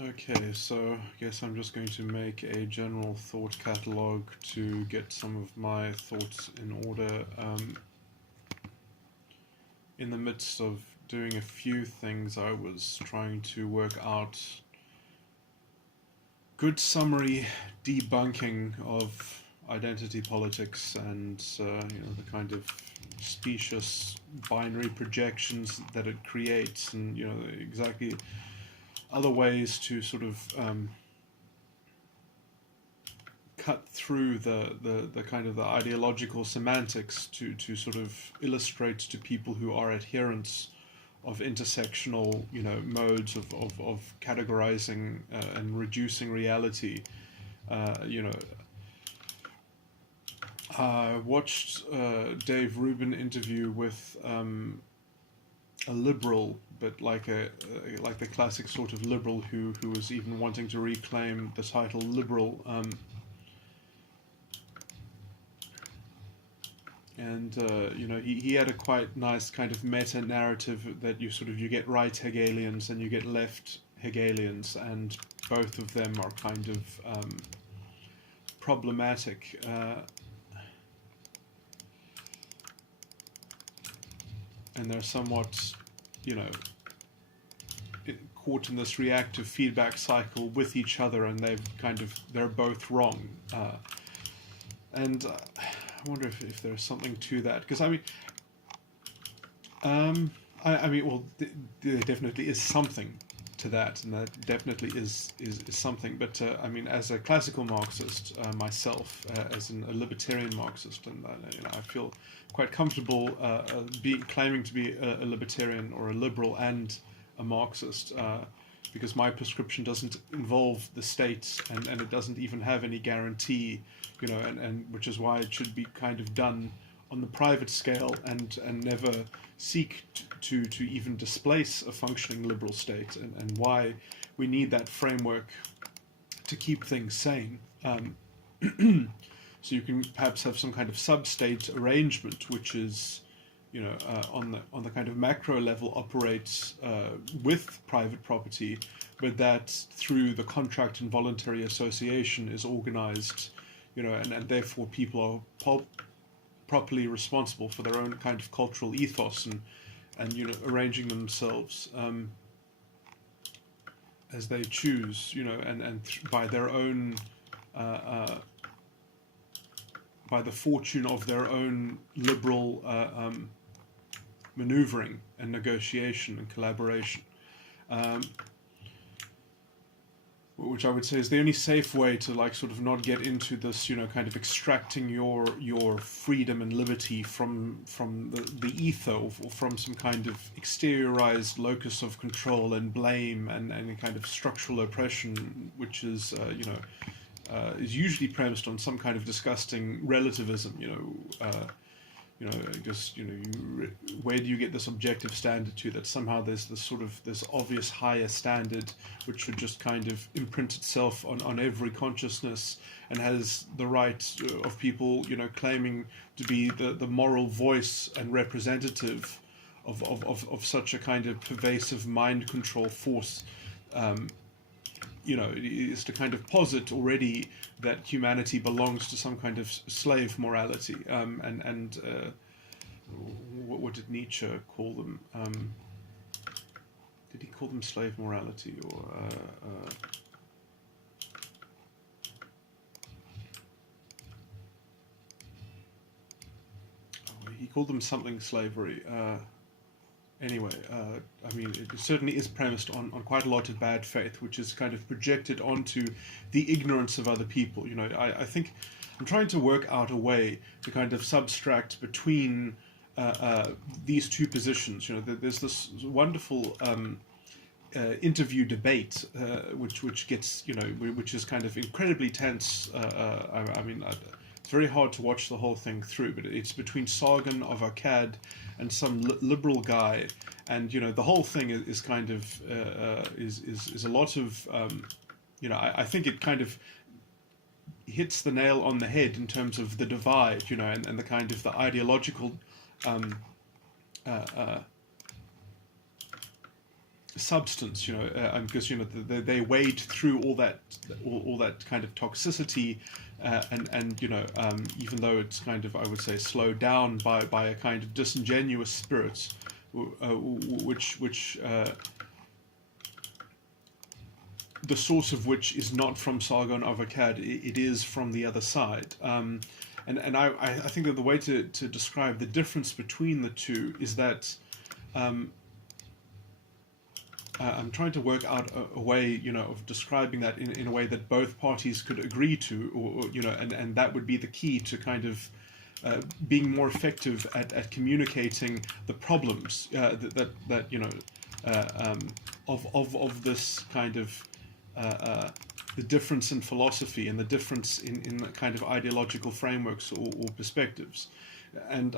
Okay, so I guess I'm just going to make a general thought catalogue to get some of my thoughts in order. In the midst of doing a few things, I was trying to work out good summary debunking of identity politics and the kind of specious binary projections that it creates, and exactly other ways to sort of cut through the kind of the ideological semantics to sort of illustrate to people who are adherents of intersectional modes of categorizing and reducing reality. You know, I watched Dave Rubin interview with a liberal, but like like the classic sort of liberal who was even wanting to reclaim the title liberal. And he had a quite nice kind of meta narrative that you get right Hegelians and you get left Hegelians, and both of them are kind of problematic. And they're somewhat, caught in this reactive feedback cycle with each other, and they're both wrong. And I wonder if there's something to that, because well, there definitely is something to that, and that definitely is something. But as a classical Marxist myself, as a libertarian Marxist, and I feel quite comfortable claiming to be a libertarian or a liberal and a Marxist. Because my prescription doesn't involve the state, and it doesn't even have any guarantee, and which is why it should be kind of done on the private scale, and never seek to even displace a functioning liberal state, and why we need that framework to keep things sane. So you can perhaps have some kind of sub-state arrangement, which is on the kind of macro level operates with private property, but that through the contract and voluntary association is organized, and therefore people are properly responsible for their own kind of cultural ethos, and arranging themselves as they choose, by their own by the fortune of their own liberal maneuvering and negotiation and collaboration, which I would say is the only safe way to sort of not get into this, kind of extracting your freedom and liberty from the ether, or from some kind of exteriorized locus of control and blame, and kind of structural oppression, which is is usually premised on some kind of disgusting relativism. Where do you get this objective standard to, that somehow there's this obvious higher standard which should just kind of imprint itself on every consciousness, and has the right of people claiming to be the moral voice and representative of such a kind of pervasive mind control force. Is to kind of posit already that humanity belongs to some kind of slave morality, what did Nietzsche call them? Did he call them slave morality, or he called them something slavery? Anyway, it certainly is premised on quite a lot of bad faith, which is kind of projected onto the ignorance of other people. I think I'm trying to work out a way to kind of subtract between these two positions. There's this wonderful interview debate, which gets, which is kind of incredibly tense. It's very hard to watch the whole thing through, but it's between Sargon of Akkad and some liberal guy, and the whole thing is kind of is a lot of I think it kind of hits the nail on the head in terms of the divide, and the kind of the ideological substance, because they wade through all that kind of toxicity, and even though it's kind of, I would say, slowed down by a kind of disingenuous spirit, which the source of which is not from Sargon of Akkad, it is from the other side. And I think that the way to describe the difference between the two is that I'm trying to work out a way, of describing that in a way that both parties could agree to, or and that would be the key to kind of being more effective at communicating the problems of this kind of the difference in philosophy and the difference in the kind of ideological frameworks or perspectives. And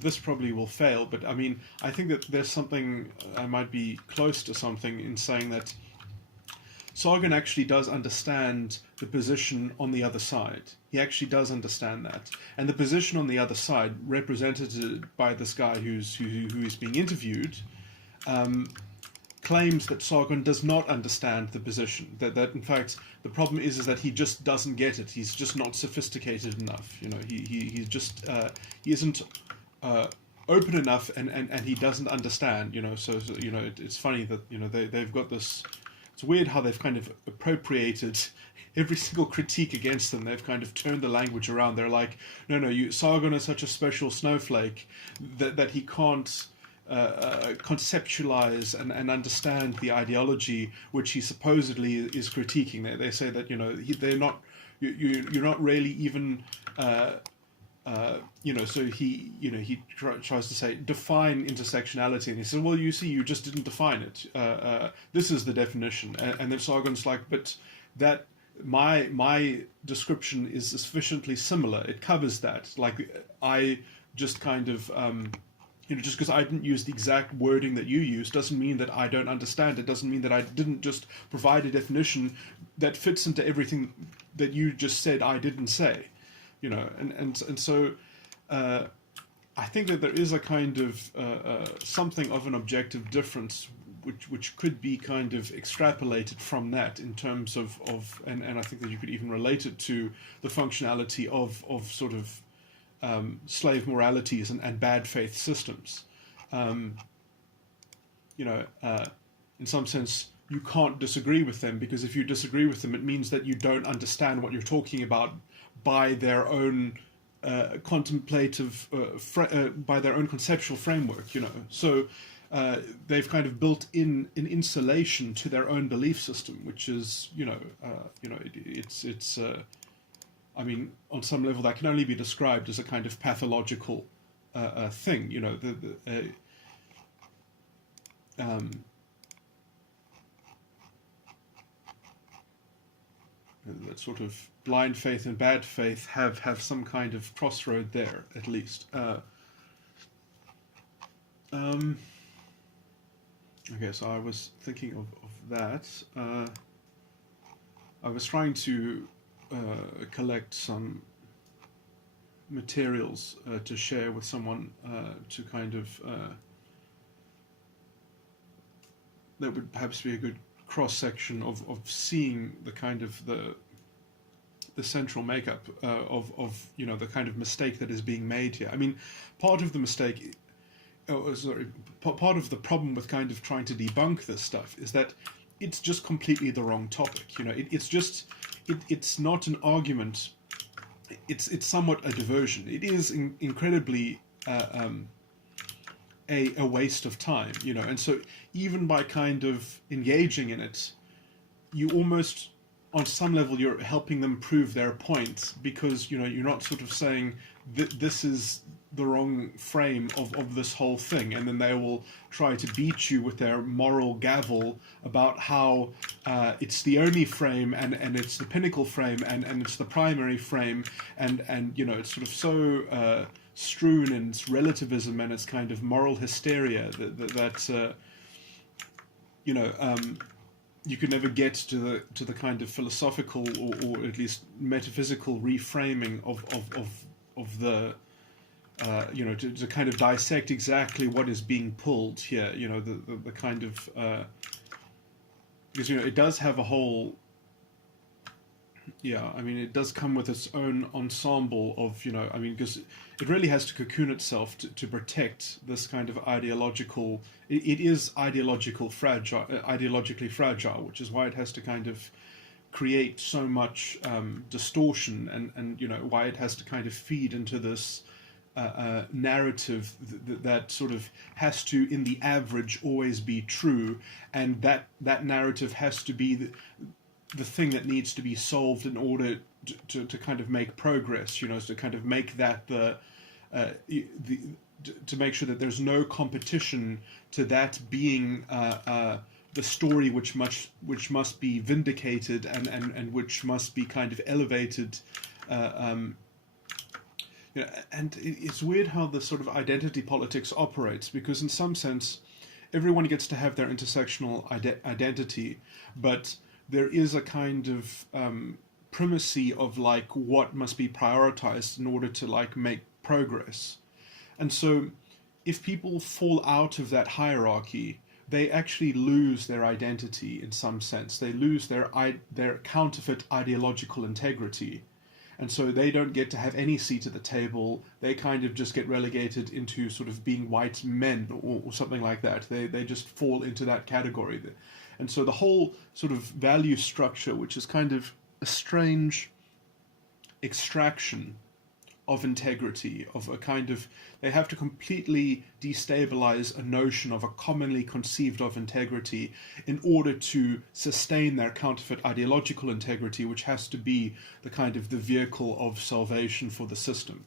this probably will fail, but I mean, I think that there's something, I might be close to something in saying that Sargon actually does understand the position on the other side. He actually does understand that, and the position on the other side, represented by this guy who is being interviewed, claims that Sargon does not understand the position. That in fact the problem is that he just doesn't get it. He's just not sophisticated enough. He isn't open enough, and he doesn't understand. So it's funny that they've got this. It's weird how they've kind of appropriated every single critique against them. They've kind of turned the language around. They're like, no, Sargon is such a special snowflake that he can't conceptualize and understand the ideology which he supposedly is critiquing. They say that they're not. You're not really even. So he tries to say define intersectionality, and he says, well, you see, you just didn't define it. This is the definition, and then Sargon's like, but that my description is sufficiently similar. It covers that. Like I just kind of. Just because I didn't use the exact wording that you used doesn't mean that I don't understand it. Doesn't mean that I didn't just provide a definition that fits into everything that you just said I didn't say. And so I think that there is a kind of something of an objective difference which could be kind of extrapolated from that in terms of and I think that you could even relate it to the functionality of sort of slave moralities and bad faith systems. In some sense, you can't disagree with them, because if you disagree with them, it means that you don't understand what you're talking about by their own contemplative, by their own conceptual framework. So they've kind of built in an insulation to their own belief system, which is, it's. I mean, on some level, that can only be described as a kind of pathological thing. That sort of blind faith and bad faith have some kind of crossroad there, at least. Okay, so I was thinking of that. I was trying to collect some materials to share with someone to kind of that would perhaps be a good cross-section of seeing the kind of the central makeup of the kind of mistake that is being made here. I mean, part of the mistake, part of the problem with kind of trying to debunk this stuff is that it's just completely the wrong topic. It's not an argument. It's somewhat a diversion. It is incredibly a waste of time, And so even by kind of engaging in it, you almost, on some level, you're helping them prove their point, because you're not sort of saying that this is the wrong frame of this whole thing, and then they will try to beat you with their moral gavel about how it's the only frame and it's the pinnacle frame and it's the primary frame, and it's sort of so strewn in its relativism and its kind of moral hysteria that you can never get to the kind of philosophical or at least metaphysical reframing of the to kind of dissect exactly what is being pulled here. The kind of because it does have a whole. Yeah, I mean, it does come with its own ensemble of, because it really has to cocoon itself to protect this kind of ideological. It is ideologically fragile, which is why it has to kind of create so much distortion, and why it has to kind of feed into this narrative that sort of has to, in the average, always be true, and that narrative has to be the thing that needs to be solved in order to kind of make progress, to kind of make that to make sure that there's no competition to that being the story which must be vindicated and which must be kind of elevated. And it's weird how the sort of identity politics operates, because in some sense everyone gets to have their intersectional identity, but there is a kind of primacy of like what must be prioritized in order to like make progress. And so if people fall out of that hierarchy, they actually lose their identity in some sense. They lose their counterfeit ideological integrity. And so they don't get to have any seat at the table. They kind of just get relegated into sort of being white men or something like that. They just fall into that category. And so the whole sort of value structure, which is kind of a strange extraction of integrity, of a kind of, they have to completely destabilize a notion of a commonly conceived of integrity in order to sustain their counterfeit ideological integrity, which has to be the kind of the vehicle of salvation for the system.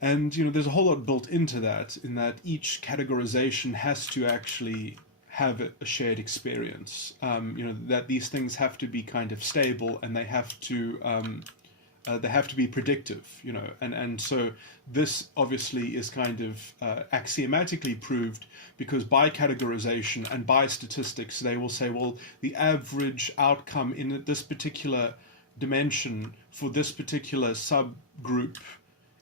And there's a whole lot built into that, in that each categorization has to actually have a shared experience. That these things have to be kind of stable, and they have to be predictive. And so this obviously is kind of axiomatically proved, because by categorization and by statistics, they will say, well, the average outcome in this particular dimension for this particular subgroup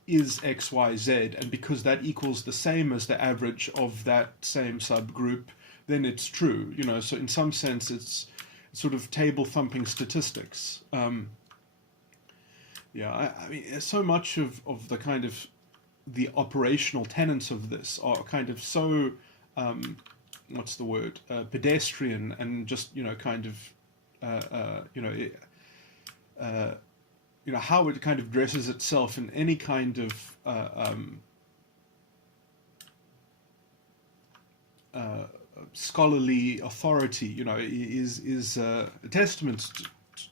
is XYZ, and because that equals the same as the average of that same subgroup, then it's true. So in some sense it's sort of table thumping statistics. I mean, so much of the kind of the operational tenets of this are kind of so what's the word, pedestrian, and just kind of how it kind of dresses itself in any kind of scholarly authority, is a testament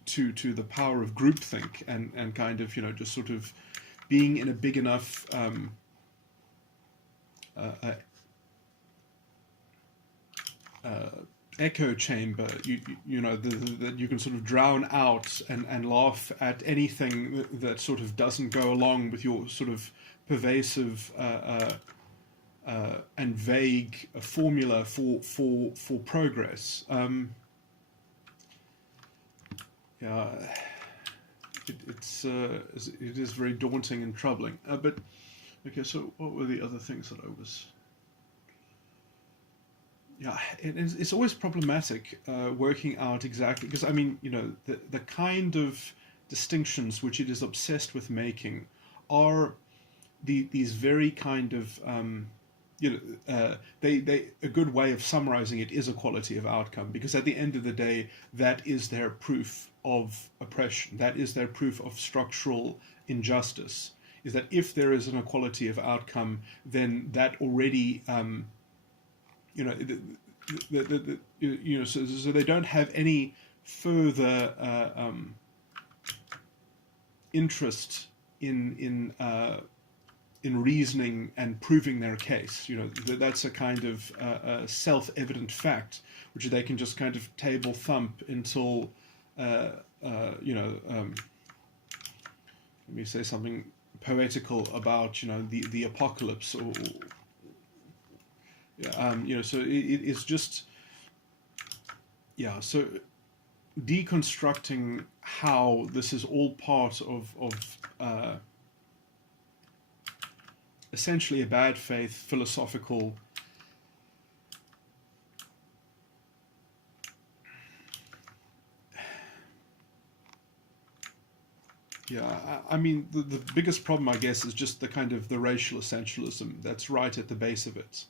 to the power of groupthink and kind of just sort of being in a big enough echo chamber, that you can sort of drown out and laugh at anything that sort of doesn't go along with your sort of pervasive and vague formula for progress. It is very daunting and troubling. But okay, so what were the other things that I was? Yeah, it's always problematic working out exactly, because I mean, the kind of distinctions which it is obsessed with making are these very kind of they a good way of summarizing it is equality of outcome, because at the end of the day, that is their proof of oppression. That is their proof of structural injustice. Is that if there is an equality of outcome, then that already so they don't have any further interest in reasoning and proving their case. That's a kind of self-evident fact, which they can just kind of table thump until let me say something poetical about the apocalypse, or so it's just so deconstructing how this is all part of essentially a bad faith philosophical I mean, the biggest problem, I guess, is just the kind of the racial essentialism that's right at the base of it.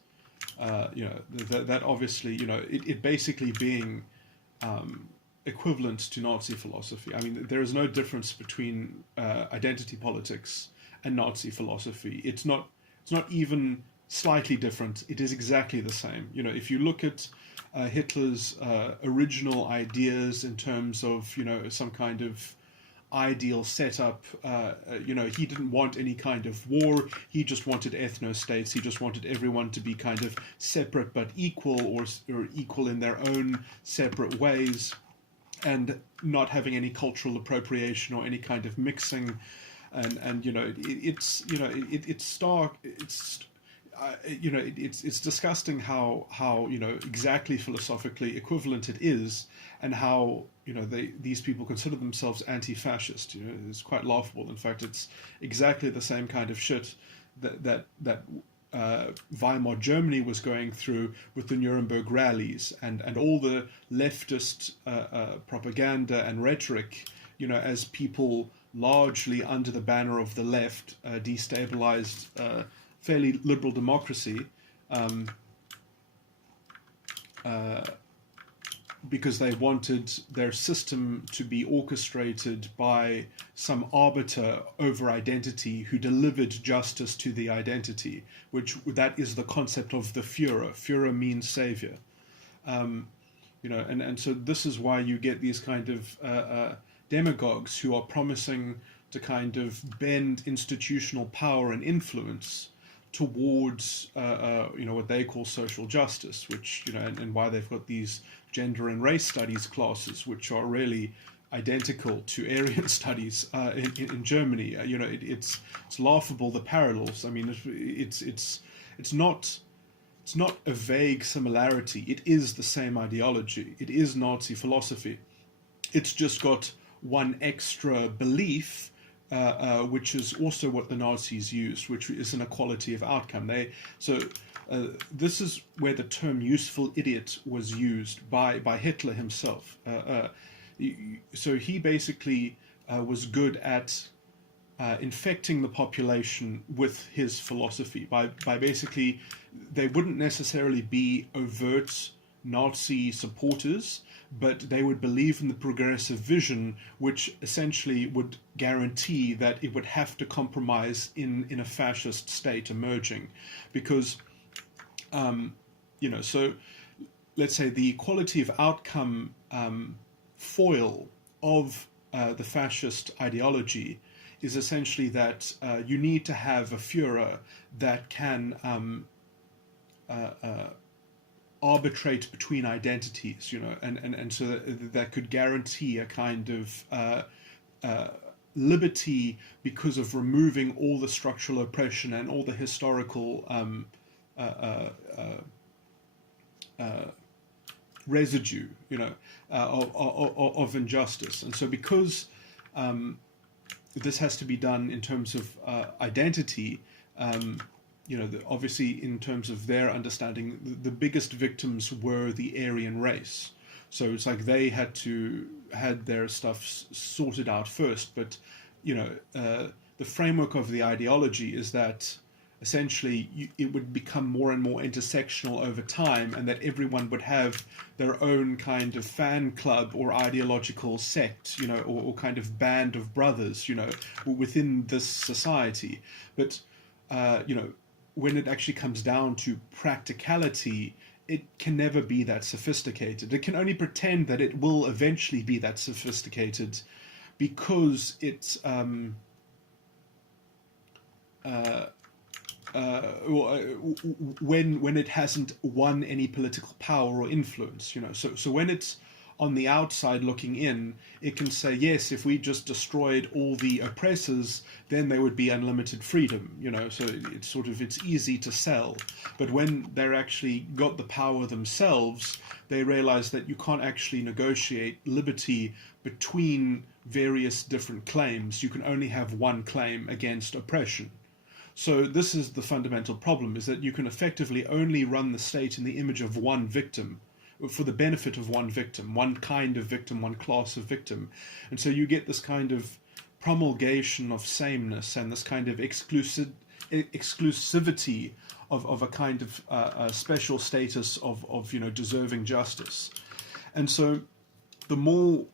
That obviously, it basically being equivalent to Nazi philosophy. I mean, there is no difference between identity politics and Nazi philosophy. It's not even slightly different. It is exactly the same. If you look at Hitler's original ideas in terms of some kind of ideal setup. He didn't want any kind of war. He just wanted ethno-states. He just wanted everyone to be kind of separate but equal, or equal in their own separate ways, and not having any cultural appropriation or any kind of mixing. And it's stark. It's disgusting how exactly philosophically equivalent it is, and how these people consider themselves anti-fascist. It's quite laughable. In fact, it's exactly the same kind of shit that Weimar Germany was going through with the Nuremberg rallies and all the leftist propaganda and rhetoric. As people largely under the banner of the left destabilized fairly liberal democracy, because they wanted their system to be orchestrated by some arbiter over identity who delivered justice to the identity, that is the concept of the Führer. Führer means savior. And so this is why you get these kind of demagogues who are promising to kind of bend institutional power and influence towards what they call social justice, which and why they've got these gender and race studies classes, which are really identical to Aryan studies in Germany. It's laughable, the parallels. I mean, it's not a vague similarity. It is the same ideology. It is Nazi philosophy. It's just got one extra belief, which is also what the Nazis used, which is an equality of outcome. This is where the term useful idiot was used by Hitler himself. So he basically was good at infecting the population with his philosophy by basically, they wouldn't necessarily be overt Nazi supporters, but they would believe in the progressive vision, which essentially would guarantee that it would have to compromise in a fascist state emerging. Because, so let's say the equality of outcome foil of the fascist ideology is essentially that you need to have a Führer that can arbitrate between identities, and so that could guarantee a kind of liberty because of removing all the structural oppression and all the historical residue, of injustice. And so because this has to be done in terms of identity, obviously in terms of their understanding, the biggest victims were the Aryan race. So it's like they had their stuff sorted out first. But, the framework of the ideology is that essentially it would become more and more intersectional over time, and that everyone would have their own kind of fan club or ideological sect, or kind of band of brothers, within this society. But, when it actually comes down to practicality, it can never be that sophisticated. It can only pretend that it will eventually be that sophisticated because it's when it hasn't won any political power or influence, So when it's on the outside looking in, it can say, yes, if we just destroyed all the oppressors, then there would be unlimited freedom, So it's easy to sell. But when they're actually got the power themselves, they realize that you can't actually negotiate liberty between various different claims. You can only have one claim against oppression. So this is the fundamental problem, is that you can effectively only run the state in the image of one victim, for the benefit of one victim, one kind of victim, one class of victim. And so you get this kind of promulgation of sameness and this kind of exclusivity of a kind of special status of deserving justice. And so the more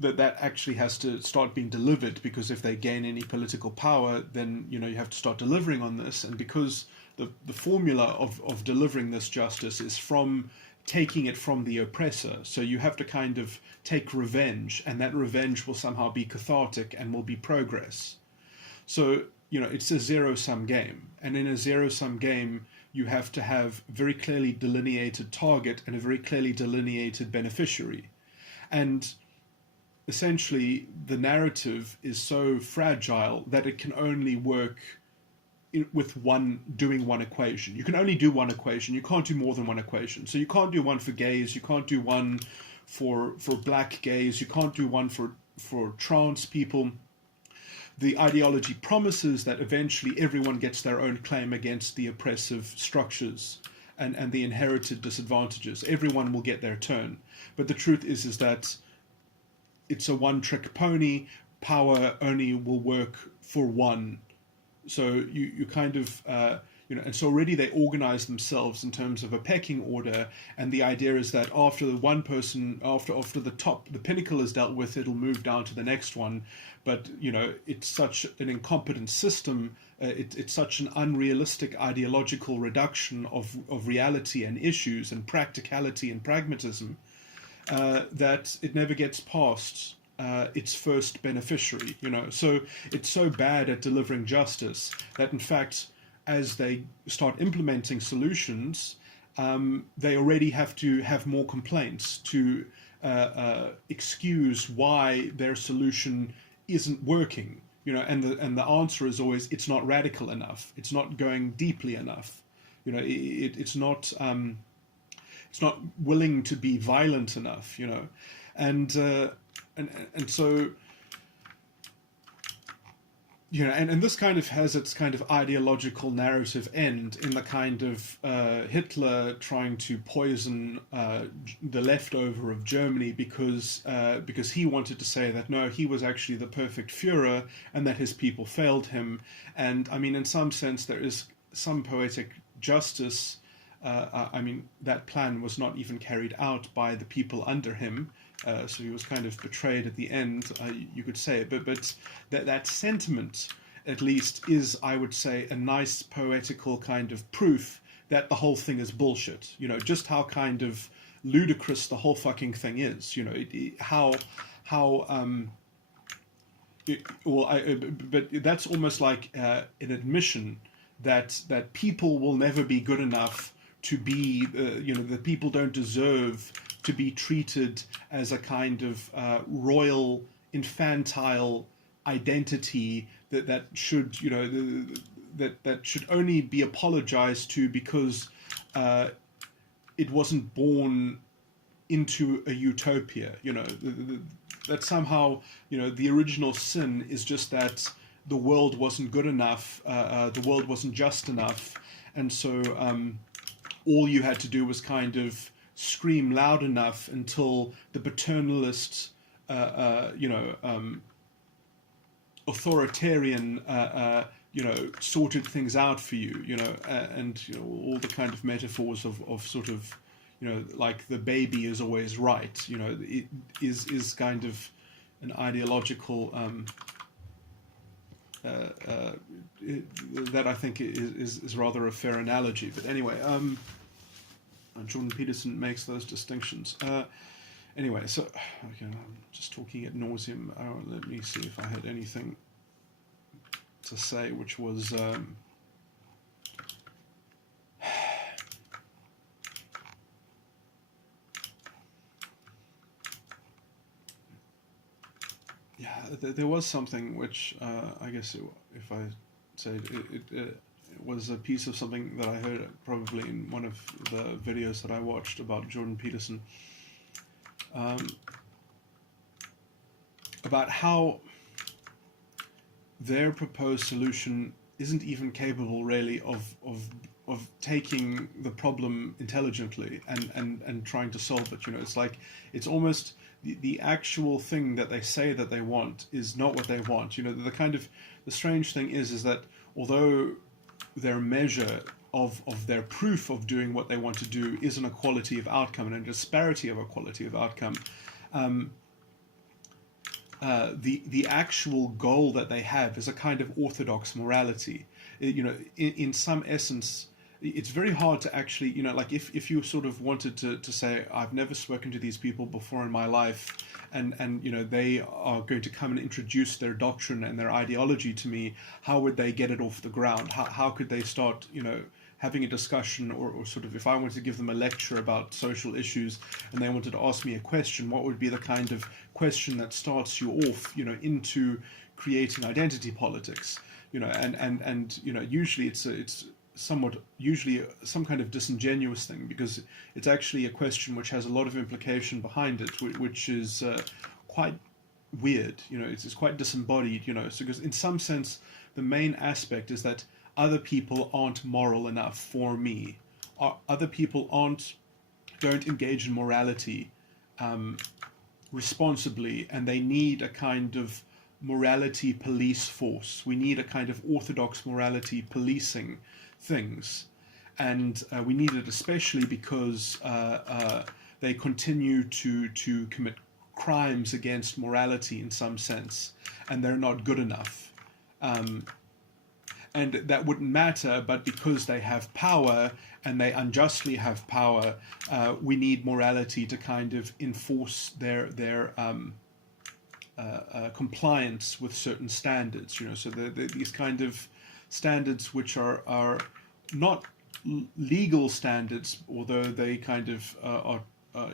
that actually has to start being delivered, because if they gain any political power, then you have to start delivering on this. And because the formula of delivering this justice is from taking it from the oppressor, so you have to kind of take revenge, and that revenge will somehow be cathartic and will be progress. So it's a zero-sum game, and in a zero-sum game you have to have very clearly delineated target and a very clearly delineated beneficiary. And essentially the narrative is so fragile that it can only work with doing one equation. You can only do one equation. You can't do more than one equation. So you can't do one for gays. You can't do one for black gays. You can't do one for trans people. The ideology promises that eventually everyone gets their own claim against the oppressive structures and the inherited disadvantages. Everyone will get their turn. But the truth is that it's a one-trick pony. Power only will work for one. So you kind of, and so already they organize themselves in terms of a pecking order, and the idea is that after the one person, after the pinnacle is dealt with, it'll move down to the next one. But, it's such an incompetent system, it's such an unrealistic ideological reduction of reality and issues and practicality and pragmatism that it never gets past its first beneficiary, So it's so bad at delivering justice that, in fact, as they start implementing solutions, they already have to have more complaints to excuse why their solution isn't working, and the answer is always, it's not radical enough, it's not going deeply enough, it's not willing to be violent enough, and so, and this kind of has its kind of ideological narrative end in the kind of Hitler trying to poison the leftover of Germany because he wanted to say that no, he was actually the perfect Führer and that his people failed him. And I mean, in some sense, there is some poetic justice. That plan was not even carried out by the people under him. So he was kind of betrayed at the end, you could say. But that sentiment, at least, is, I would say, a nice poetical kind of proof that the whole thing is bullshit. Just how kind of ludicrous the whole fucking thing is. But that's almost like an admission that people will never be good enough to be, that people don't deserve to be treated as a kind of royal, infantile identity that should, that should only be apologized to because it wasn't born into a utopia. That somehow, the original sin is just that the world wasn't good enough, the world wasn't just enough, and so all you had to do was kind of scream loud enough until the paternalist, authoritarian, sorted things out for you, and all the kind of metaphors of sort of, like the baby is always right, it is kind of an ideological that I think is rather a fair analogy. But anyway, Jordan Peterson makes those distinctions. Anyway, so okay, I'm just talking ad nauseum. Let me see if I had anything to say, which was there was something which I guess if I said it was a piece of something that I heard probably in one of the videos that I watched about Jordan Peterson, about how their proposed solution isn't even capable really of taking the problem intelligently and trying to solve it. It's like it's almost the actual thing that they say that they want is not what they want. The strange thing is that although their measure of their proof of doing what they want to do is an equality of outcome and a disparity of equality of outcome, the actual goal that they have is a kind of orthodox morality. In some essence, it's very hard to actually, like if you sort of wanted to say, I've never spoken to these people before in my life, and they are going to come and introduce their doctrine and their ideology to me, how would they get it off the ground? How could they start, having a discussion, or sort of, if I wanted to give them a lecture about social issues and they wanted to ask me a question, what would be the kind of question that starts you off, into creating identity politics? Usually it's somewhat, usually some kind of disingenuous thing, because it's actually a question which has a lot of implication behind it, which is quite weird. It's quite disembodied. So because in some sense the main aspect is that other people aren't moral enough for me. Other people don't engage in morality responsibly, and they need a kind of morality police force. We need a kind of orthodox morality policing things, and we need it especially because they continue to commit crimes against morality in some sense, and they're not good enough. And that wouldn't matter, but because they have power and they unjustly have power, we need morality to kind of enforce their compliance with certain standards. So these kind of standards which are not legal standards, although they kind of are.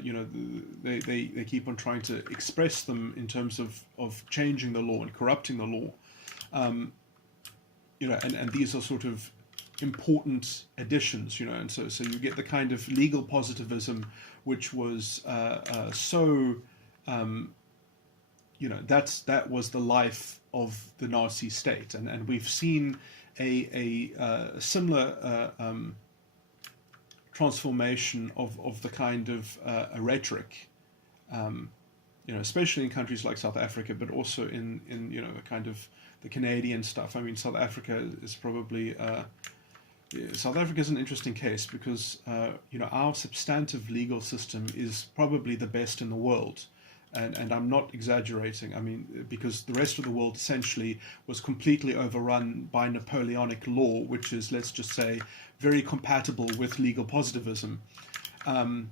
They keep on trying to express them in terms of changing the law and corrupting the law. And these are sort of important additions, and so you get the kind of legal positivism, which was that was the life of the Nazi state, and we've seen a similar transformation of the kind of a rhetoric, especially in countries like South Africa, but also in the kind of the Canadian stuff. I mean, South Africa is probably South Africa is an interesting case because our substantive legal system is probably the best in the world, and I'm not exaggerating. I mean, because the rest of the world essentially was completely overrun by Napoleonic law, which is, let's just say, very compatible with legal positivism. And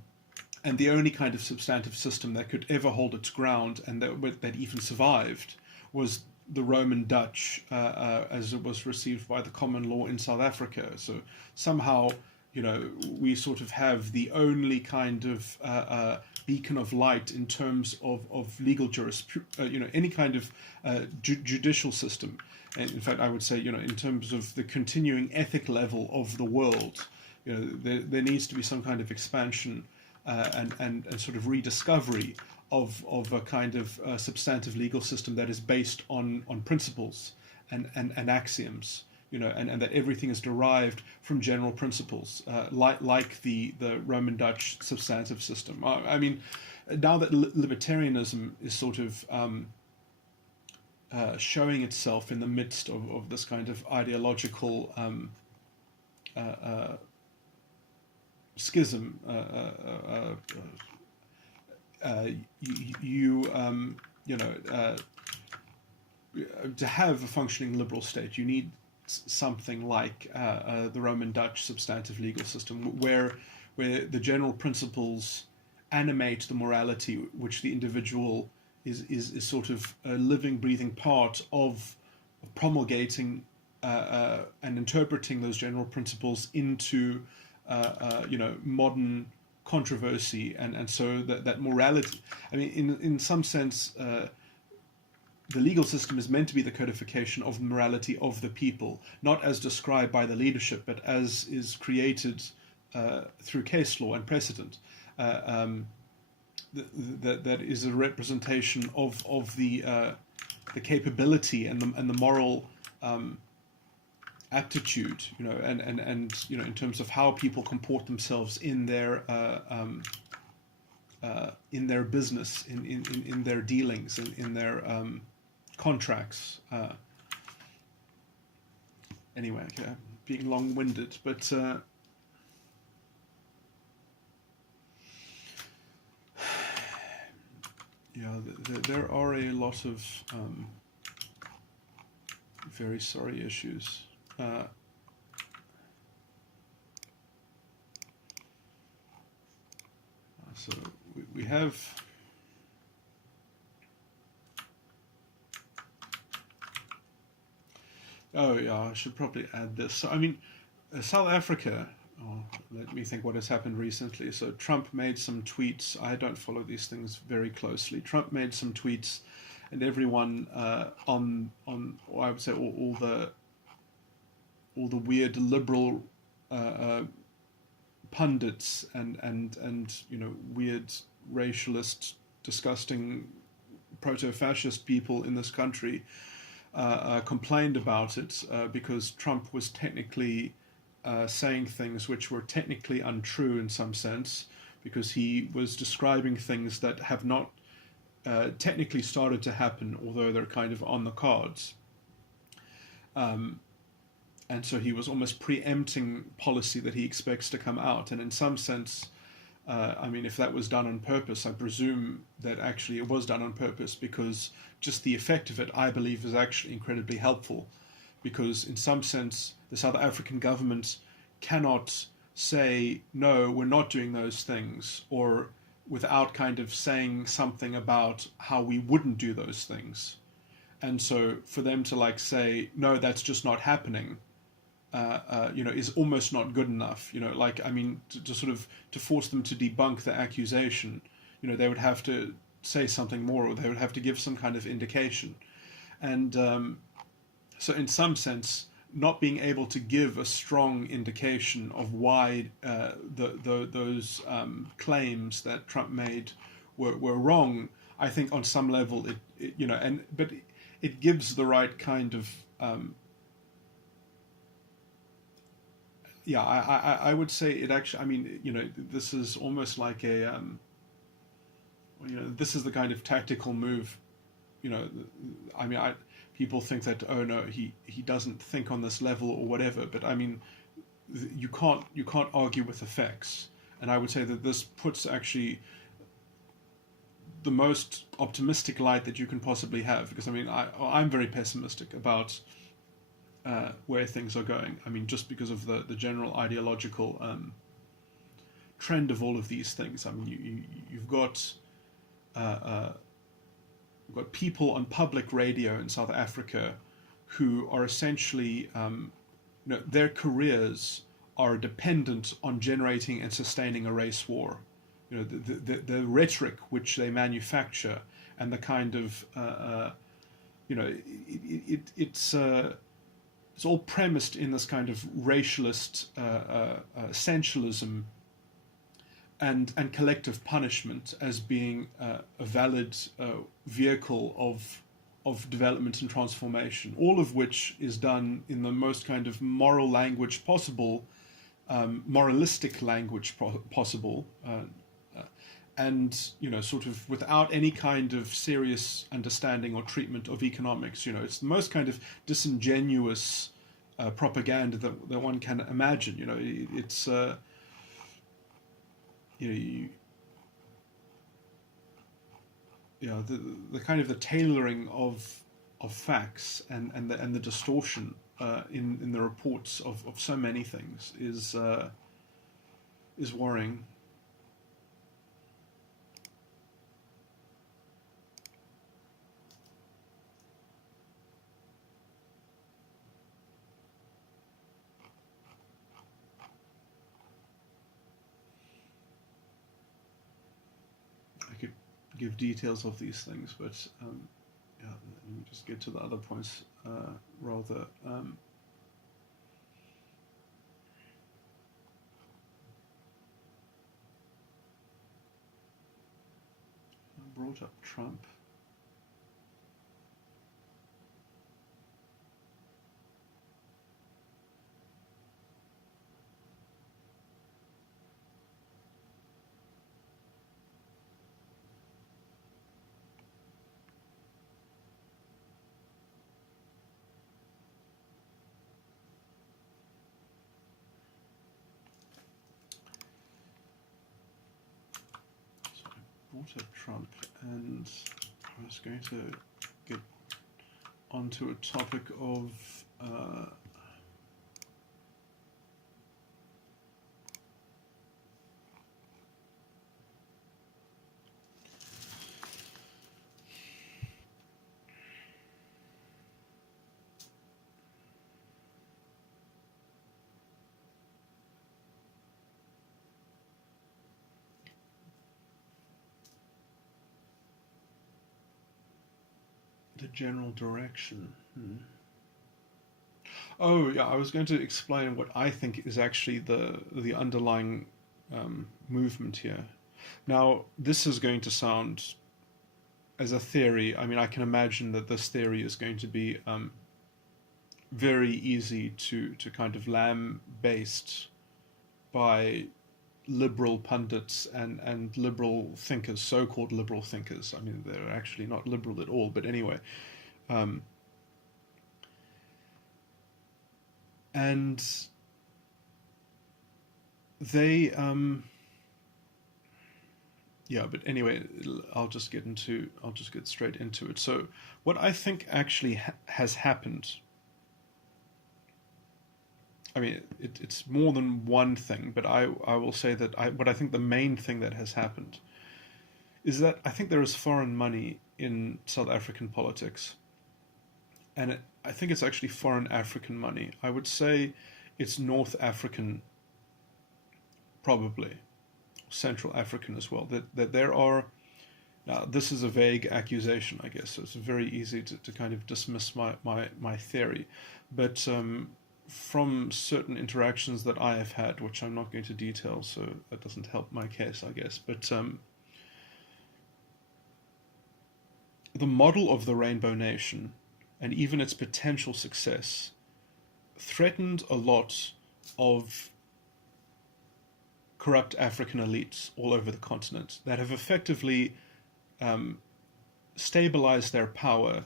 the only kind of substantive system that could ever hold its ground and that even survived was the Roman Dutch, as it was received by the common law in South Africa. So somehow, we sort of have the only kind of beacon of light in terms of legal jurisprudence, any kind of judicial system. And in fact, I would say, in terms of the continuing ethic level of the world, there needs to be some kind of expansion and sort of rediscovery of a kind of substantive legal system that is based on principles and axioms, and that everything is derived from general principles, like the Roman Dutch substantive system. I mean, now that libertarianism is sort of showing itself in the midst of this kind of ideological schism, to have a functioning liberal state, you need something like the Roman Dutch substantive legal system, where the general principles animate the morality which the individual is sort of a living, breathing part of promulgating and interpreting those general principles into modern controversy, and so that morality, I mean, in some sense, the legal system is meant to be the codification of the morality of the people, not as described by the leadership, but as is created through case law and precedent. That is a representation of the capability and the moral aptitude, and in terms of how people comport themselves in their business, in their dealings, in their contracts. Anyway, being long-winded, but yeah, there are a lot of very sorry issues. So we have oh yeah, I should probably add this. So I mean, South Africa. Oh, let me think what has happened recently. So Trump made some tweets. I don't follow these things very closely. Trump made some tweets, and everyone on or I would say all the weird liberal pundits and weird racialist, disgusting proto-fascist people in this country complained about it because Trump was technically saying things which were technically untrue in some sense, because he was describing things that have not technically started to happen, although they're kind of on the cards. And so he was almost preempting policy that he expects to come out. And in some sense, I mean, if that was done on purpose, I presume that actually it was done on purpose, because just the effect of it, I believe, is actually incredibly helpful. Because in some sense, the South African government cannot say, no, we're not doing those things, or without kind of saying something about how we wouldn't do those things. And so for them to like say, no, that's just not happening, is almost not good enough. Like, I mean, to sort of to force them to debunk the accusation, they would have to say something more, or they would have to give some kind of indication. And so in some sense, not being able to give a strong indication of why those claims that Trump made were wrong, I think on some level but it gives the right kind of I would say it actually, I mean, this is almost like a this is the kind of tactical move, I mean, people think that, oh no, he doesn't think on this level or whatever, but I mean, you can't argue with the facts. And I would say that this puts actually the most optimistic light that you can possibly have, because I mean, I'm very pessimistic about where things are going. I mean, just because of the general ideological trend of all of these things. I mean, you've got people on public radio in South Africa who are essentially, their careers are dependent on generating and sustaining a race war. The rhetoric which they manufacture, and the kind of, it's all premised in this kind of racialist essentialism and collective punishment as being a valid vehicle of development and transformation, all of which is done in the most kind of moral language possible, moralistic language possible, and sort of without any kind of serious understanding or treatment of economics. It's the most kind of disingenuous propaganda that one can imagine. It's the kind of the tailoring of facts and the distortion in the reports of so many things is worrying. Give details of these things, but let me just get to the other points rather. I brought up Trump. So trunk, and I was going to get onto a topic of the general direction. Oh yeah, I was going to explain what I think is actually the underlying movement here. Now, this is going to sound as a theory. I mean, I can imagine that this theory is going to be very easy to kind of lambaste by liberal pundits and liberal thinkers, so-called liberal thinkers. I mean, they're actually not liberal at all, but anyway. And they, yeah, but anyway, I'll just get straight into it. So, what I think actually has happened. I mean, it's more than one thing, but I will say that what I think the main thing that has happened is that I think there is foreign money in South African politics, and I think it's actually foreign African money. I would say it's North African, probably Central African as well. That there are. Now, this is a vague accusation, I guess, so it's very easy to kind of dismiss my theory, but from certain interactions that I have had, which I'm not going to detail, so that doesn't help my case, I guess. But the model of the Rainbow Nation, and even its potential success, threatened a lot of corrupt African elites all over the continent that have effectively stabilized their power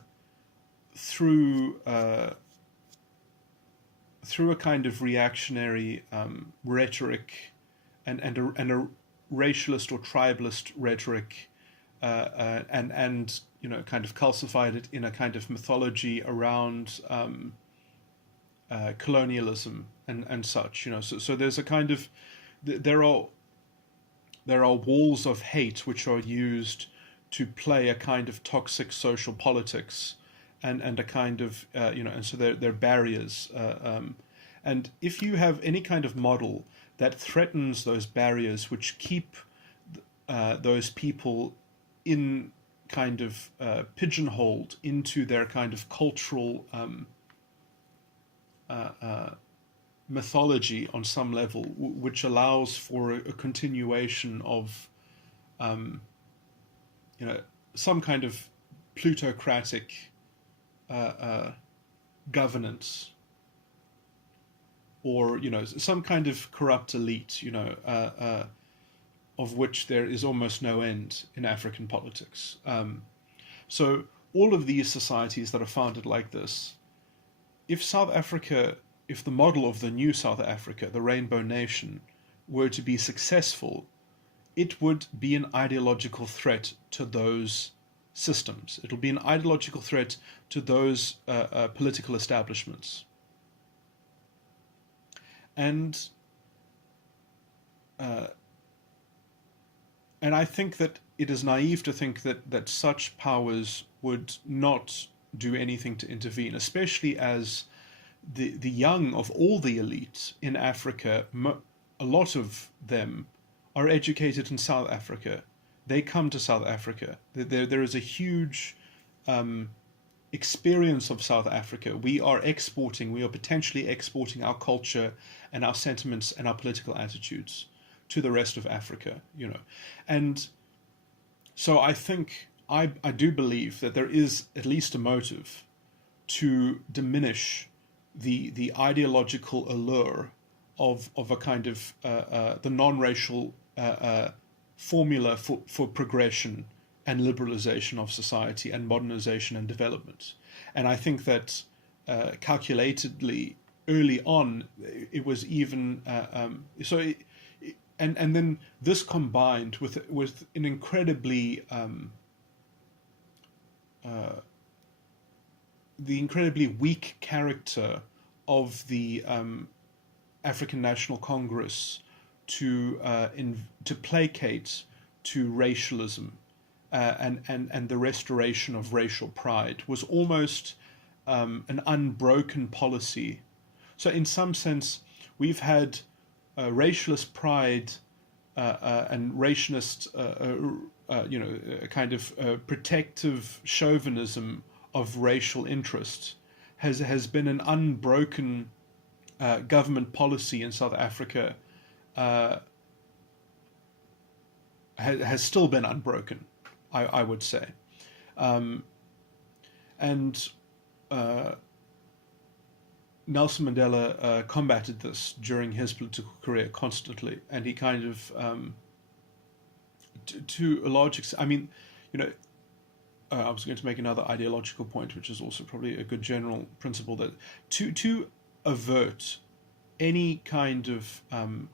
through a kind of reactionary rhetoric and a racialist or tribalist rhetoric, and you know, kind of calcified it in a kind of mythology around colonialism and such. You know, so there's a kind of there are walls of hate which are used to play a kind of toxic social politics. And a kind of, you know, and so they're barriers. And if you have any kind of model that threatens those barriers, which keep those people in kind of pigeonholed into their kind of cultural mythology on some level, which allows for a continuation of, you know, some kind of plutocratic governance, or, you know, some kind of corrupt elite, you know, of which there is almost no end in African politics. So all of these societies that are founded like this, if the model of the new South Africa, the Rainbow Nation, were to be successful, it would be an ideological threat to those systems. It'll be an ideological threat to those political establishments. And I think that it is naive to think that such powers would not do anything to intervene, especially as the young of all the elites in Africa, a lot of them are educated in South Africa. They come to South Africa. There is a huge experience of South Africa. We are potentially exporting our culture and our sentiments and our political attitudes to the rest of Africa, you know. And so I do believe that there is at least a motive to diminish the ideological allure of a kind of the non-racial formula for progression and liberalization of society and modernization and development. And I think that calculatedly early on, it was even and then this combined with an incredibly the incredibly weak character of the African National Congress to placate to racialism and the restoration of racial pride was almost an unbroken policy. So in some sense, we've had racialist pride and racialist, a kind of protective chauvinism of racial interest has been an unbroken government policy in South Africa. Has still been unbroken, I would say, and Nelson Mandela combated this during his political career constantly, and he kind of, to a large extent, I mean, I was going to make another ideological point, which is also probably a good general principle, that to avert any kind of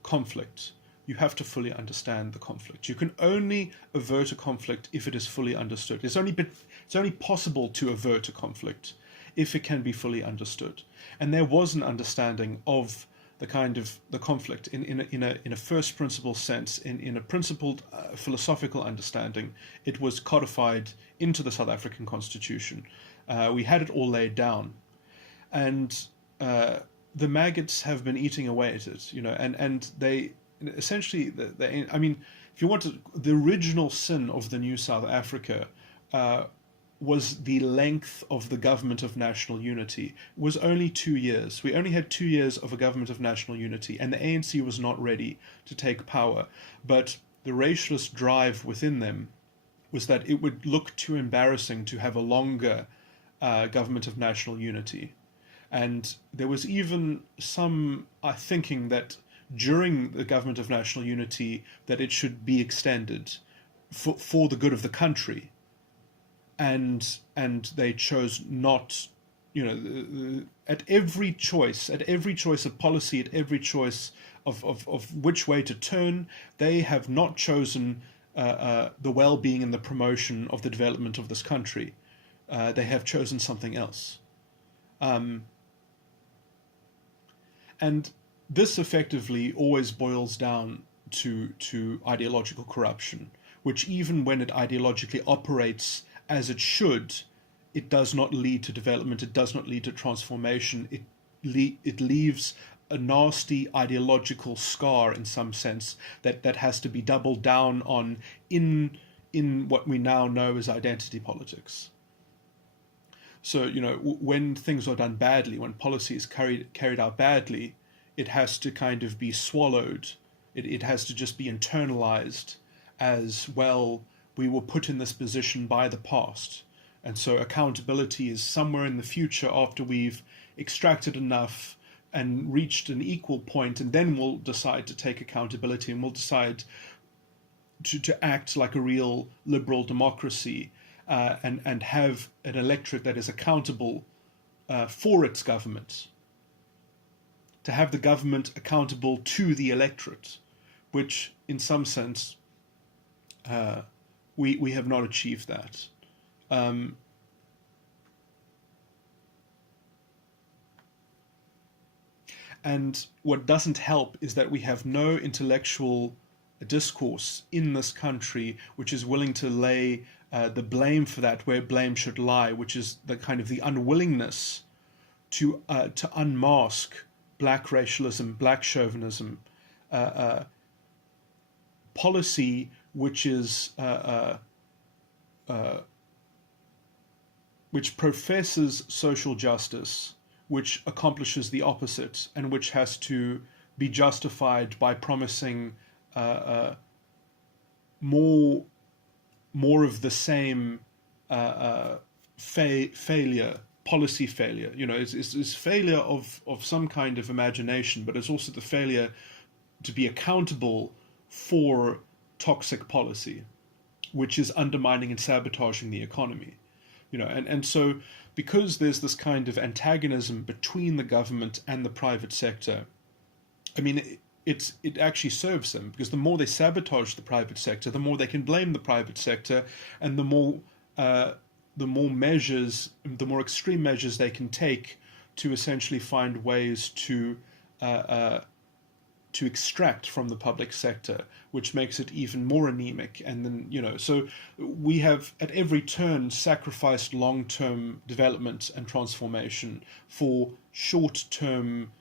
conflict, you have to fully understand the conflict. You can only avert a conflict if it is fully understood. It's only possible to avert a conflict if it can be fully understood. And there was an understanding of the kind of the conflict in a first principle sense, in a principled philosophical understanding. It was codified into the South African Constitution. We had it all laid down, and the maggots have been eating away at it, and they essentially, I mean, if you want to, the original sin of the new South Africa was the length of the government of national unity. It was only 2 years. We only had 2 years of a government of national unity, and the ANC was not ready to take power. But the racialist drive within them was that it would look too embarrassing to have a longer government of national unity. And there was even some thinking that during the government of national unity that it should be extended for the good of the country. And they chose not, at every choice of policy, at every choice of which way to turn, they have not chosen the well-being and the promotion of the development of this country. They have chosen something else. And this effectively always boils down to ideological corruption, which even when it ideologically operates as it should, it does not lead to development, it does not lead to transformation, it leaves a nasty ideological scar in some sense that has to be doubled down on in what we now know as identity politics. So, when things are done badly, when policy is carried out badly, it has to kind of be swallowed. It has to just be internalized as, well, we were put in this position by the past. And so accountability is somewhere in the future after we've extracted enough and reached an equal point, and then we'll decide to take accountability, and we'll decide to act like a real liberal democracy and have an electorate that is accountable for its government. To have the government accountable to the electorate, which in some sense we have not achieved that. And what doesn't help is that we have no intellectual discourse in this country which is willing to lay the blame for that where blame should lie, which is the kind of the unwillingness to unmask black racialism, black chauvinism, policy which is which professes social justice, which accomplishes the opposite, and which has to be justified by promising more of the same failure, policy failure. It's failure of some kind of imagination, but it's also the failure to be accountable for toxic policy, which is undermining and sabotaging the economy. And so because there's this kind of antagonism between the government and the private sector, I mean, it actually serves them, because the more they sabotage the private sector, the more they can blame the private sector, and uh, the more extreme measures they can take to essentially find ways uh, uh, to extract from the public sector, which makes it even more anemic. And then, so we have at every turn sacrificed long-term development and transformation for short-term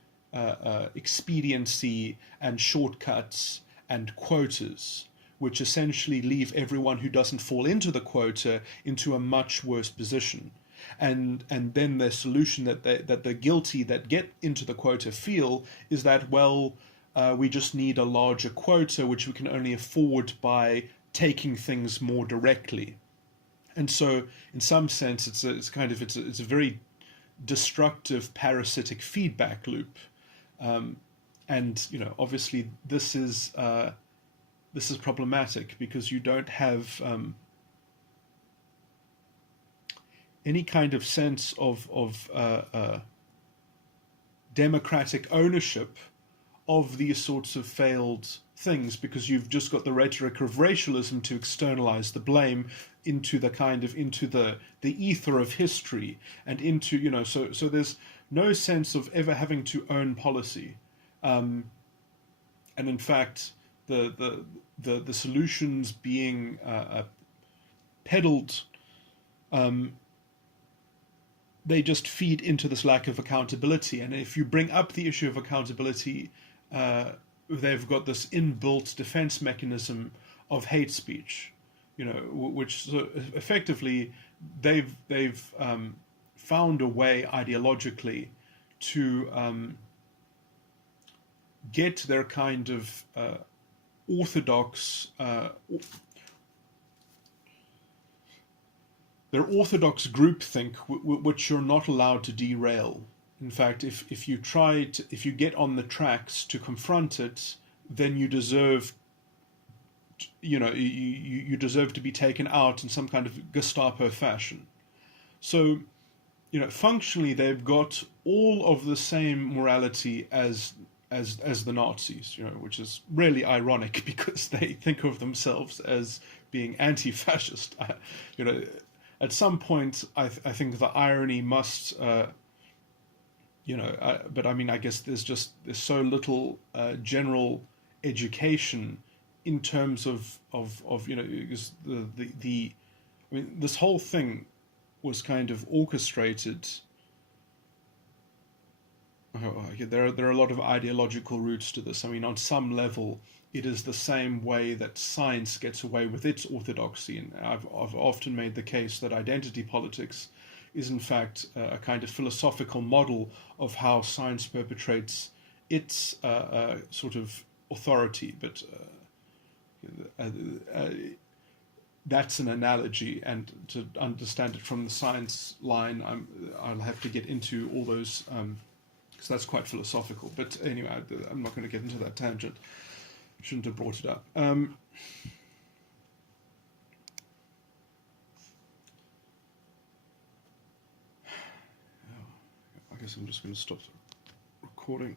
expediency and shortcuts and quotas, which essentially leave everyone who doesn't fall into the quota into a much worse position. And then the solution that the guilty that get into the quota feel is that, well, we just need a larger quota, which we can only afford by taking things more directly. And so, in some sense, it's a very destructive parasitic feedback loop. And obviously, this is problematic, because you don't have any kind of sense of democratic ownership of these sorts of failed things, because you've just got the rhetoric of racialism to externalize the blame into the ether of history, and into so there's no sense of ever having to own policy, and in fact the solutions being peddled, they just feed into this lack of accountability. And if you bring up the issue of accountability, they've got this inbuilt defense mechanism of hate speech, which effectively they've found a way ideologically to get their kind of orthodox groupthink, which you're not allowed to derail. In fact, if you get on the tracks to confront it, then you deserve, you deserve to be taken out in some kind of Gestapo fashion. So, functionally, they've got all of the same morality as the Nazis, which is really ironic, because they think of themselves as being anti-fascist. At some point, I think the irony must. But I mean, I guess there's so little general education in terms of because I mean, this whole thing was kind of orchestrated. There are a lot of ideological roots to this. I mean, on some level, it is the same way that science gets away with its orthodoxy, and I've often made the case that identity politics is in fact a kind of philosophical model of how science perpetrates its sort of authority. But that's an analogy, and to understand it from the science line, I'll have to get into all those, because that's quite philosophical. But anyway, I'm not going to get into that tangent. Shouldn't have brought it up. I guess I'm just going to stop recording.